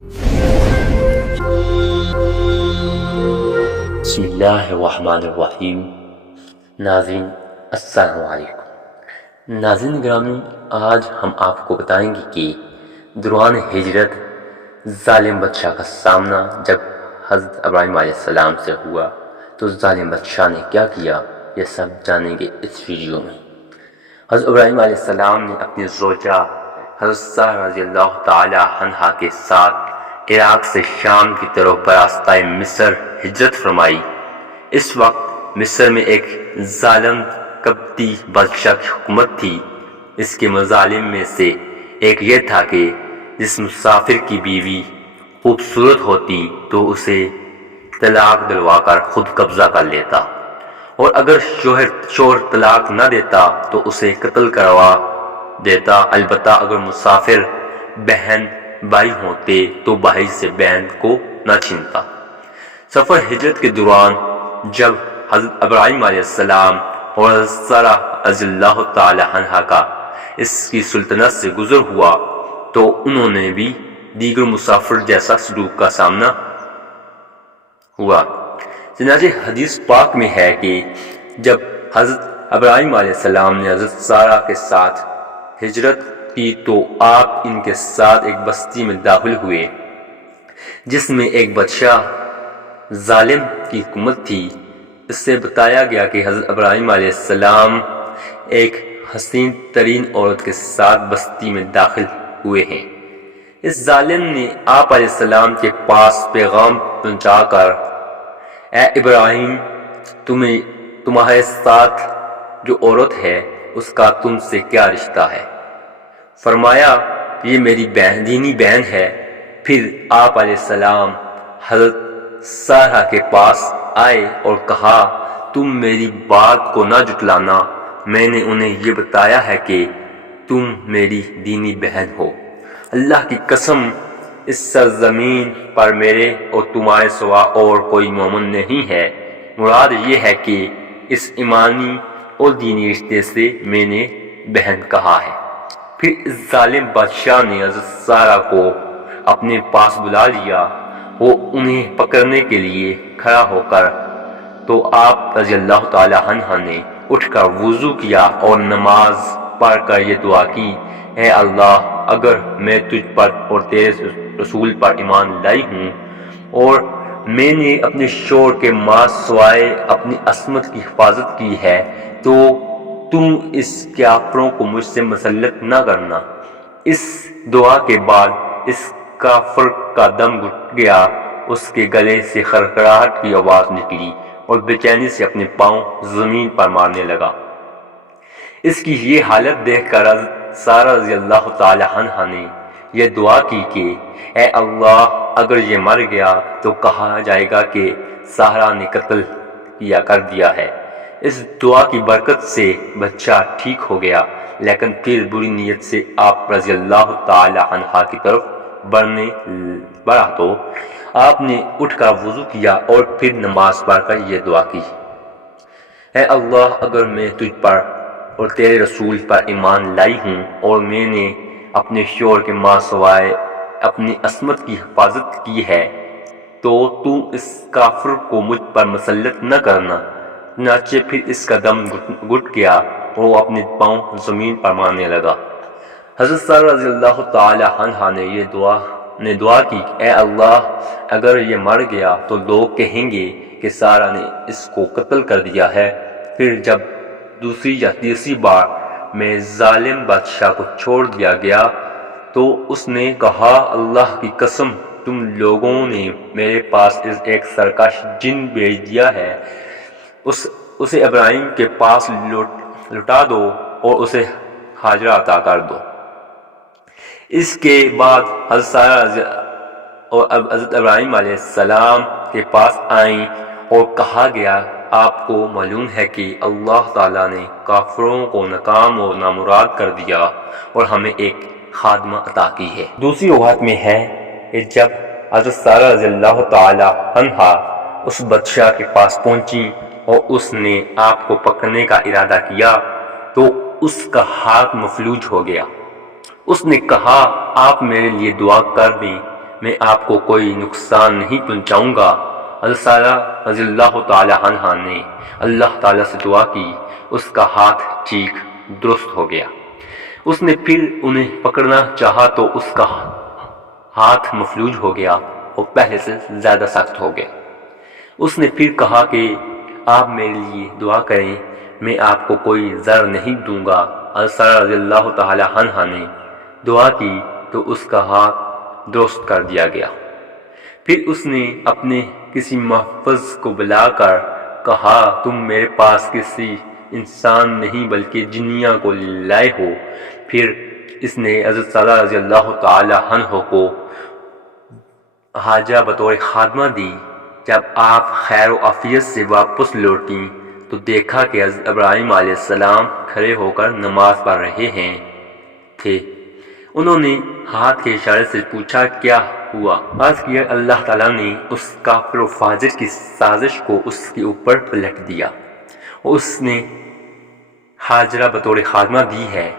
بسم اللہ الرحمن الرحیم۔ ناظرین السلام علیکم۔ ناظرین گرامی، آج ہم آپ کو بتائیں گے کہ دوران ہجرت ظالم بادشاہ کا سامنا جب حضرت ابراہیم علیہ السلام سے ہوا تو ظالم بادشاہ نے کیا کیا، یہ سب جانیں گے اس ویڈیو میں۔ حضرت ابراہیم علیہ السلام نے اپنی زوجہ حضرت سارہ رضی اللہ تعالی عنہا کے ساتھ عراق سے شام کی طرف براستہ مصر ہجرت فرمائی۔ اس وقت مصر میں ایک ظالم قبطی بادشاہ کی حکومت تھی۔ اس کے مظالم میں سے ایک یہ تھا کہ جس مسافر کی بیوی خوبصورت ہوتی تو اسے طلاق دلوا کر خود قبضہ کر لیتا، اور اگر شوہر طلاق نہ دیتا تو اسے قتل کروا دیتا۔ البتہ اگر مسافر بہن بھائی ہوتے تو بھائی سے بہن کو نہ چھینتا۔ سفر ہجرت کے دوران جب حضرت ابراہیم علیہ السلام اور حضرت سارہ رضی اللہ تعالی عنہا کا اس کی سلطنت سے گزر ہوا تو انہوں نے بھی دیگر مسافر جیسا سلوک کا سامنا ہوا۔ چنانچہ حدیث پاک میں ہے کہ جب حضرت ابراہیم علیہ السلام نے حضرت سارہ کے ساتھ ہجرت کی تو آپ ان کے ساتھ ایک بستی میں داخل ہوئے جس میں ایک بادشاہ ظالم کی حکومت تھی۔ اس سے بتایا گیا کہ حضرت ابراہیم علیہ السلام ایک حسین ترین عورت کے ساتھ بستی میں داخل ہوئے ہیں۔ اس ظالم نے آپ علیہ السلام کے پاس پیغام پہنچا کر، اے ابراہیم، تمہارے ساتھ جو عورت ہے اس کا تم سے کیا رشتہ ہے؟ فرمایا، یہ میری دینی بہن ہے۔ پھر آپ علیہ السلام حضرت سارہ کے پاس آئے اور کہا، تم میری بات کو نہ جھٹلانا، میں نے انہیں یہ بتایا ہے کہ تم میری دینی بہن ہو۔ اللہ کی قسم، اس سرزمین پر میرے اور تمہارے سوا اور کوئی مومن نہیں ہے۔ مراد یہ ہے کہ اس ایمانی اور دینی رشتے سے میں نے بہن کہا ہے۔ پھر اس ظالم بادشاہ نے حضرت سارہ کو اپنے پاس بلا لیا۔ وہ انہیں پکڑنے کے لیے کھڑا ہو کر تو آپ رضی اللہ تعالی عنہ نے اٹھ کر وضو کیا اور نماز پڑھ کر یہ دعا کی، اے اللہ، اگر میں تجھ پر اور تیرے رسول پر ایمان لائی ہوں اور میں نے اپنے شوہر کے ماں سوائے اپنی عصمت کی حفاظت کی ہے تو تم اس کافروں کو مجھ سے مسلط نہ کرنا۔ اس دعا کے بعد اس کافر کا دم گھٹ گیا، اس کے گلے سے خرخراہٹ کی آواز نکلی اور بے چینی سے اپنے پاؤں زمین پر مارنے لگا۔ اس کی یہ حالت دیکھ کر حضرت سارہ رضی اللہ تعالی عنہا نے یہ دعا کی کہ اے اللہ، اگر یہ مر گیا تو کہا جائے گا کہ سارہ نے قتل کر دیا ہے۔ اس دعا کی برکت سے بچہ ٹھیک ہو گیا، لیکن پھر بری نیت سے آپ رضی اللہ تعالی عنہ کی طرف بڑھا تو آپ نے اٹھ کر وضو کیا اور پھر نماز پڑھ کر یہ دعا کی، اے اللہ، اگر میں تجھ پر اور تیرے رسول پر ایمان لائی ہوں اور میں نے اپنے شوہر کے ماں سوائے اپنی عصمت کی حفاظت کی ہے تو اس کافر کو مجھ پر مسلط نہ کرنا۔ چنانچہ پھر اس کا دم گھٹ گیا اور وہ اپنے پاؤں زمین پر مارنے لگا۔ حضرت سارہ رضی اللہ تعالی عنہا نے دعا کی، اے اللہ، اگر یہ مر گیا تو لوگ کہیں گے کہ سارہ نے اس کو قتل کر دیا ہے۔ پھر جب دوسری یا تیسری بار میں ظالم بادشاہ کو چھوڑ دیا گیا تو اس نے کہا، اللہ کی قسم، تم لوگوں نے میرے پاس ایک سرکش جن بھیج دیا ہے، اسے ابراہیم کے پاس لٹا دو اور اسے ہاجرہ عطا کر دو۔ اس کے بعد حضرت سارہ اور حضرت ابراہیم علیہ السلام کے پاس آئیں اور کہا گیا، آپ کو معلوم ہے کہ اللہ تعالیٰ نے کافروں کو ناکام اور نامراد کر دیا اور ہمیں ایک خادمہ عطا کی ہے۔ دوسری روایت میں ہے کہ جب حضرت سارہ رضی اللہ تعالی عنہا اس بادشاہ کے پاس پہنچی اور اس نے آپ کو پکڑنے کا ارادہ کیا تو اس کا ہاتھ مفلوج ہو گیا۔ اس نے کہا، آپ میرے لیے دعا کر دیں، میں آپ کو کوئی نقصان نہیں پہنچاؤں گا۔ حضرت سارہ رضی اللہ تعالی عنہ نے اللہ تعالیٰ سے دعا کی، اس کا ہاتھ ٹھیک درست ہو گیا۔ اس نے پھر انہیں پکڑنا چاہا تو اس کا ہاتھ مفلوج ہو گیا اور پہلے سے زیادہ سخت ہو گیا۔ اس نے پھر کہا کہ آپ میرے لیے دعا کریں، میں آپ کو کوئی ضرر نہیں دوں گا۔ حضرت سارہ رضی اللہ تعالی عنہ نے دعا کی تو اس کا ہاتھ درست کر دیا گیا۔ پھر اس نے اپنے کسی محافظ کو بلا کر کہا، تم میرے پاس کسی انسان نہیں بلکہ جنیاں کو لائے ہو۔ پھر اس نے حضرت سارہ رضی اللہ تعالی عنہ کو حاجہ بطور خادمہ دی۔ جب آپ خیر و عافیت سے واپس لوٹیں تو دیکھا کہ حضرت ابراہیم علیہ السلام کھڑے ہو کر نماز پڑھ رہے تھے۔ انہوں نے ہاتھ کے اشارے سے پوچھا، کیا ہوا؟ عرض کیا، اللہ تعالیٰ نے اس کافر و فاجر کی سازش کو اس کے اوپر پلٹ دیا اور اس نے ہاجرہ بطور خادمہ دی ہے۔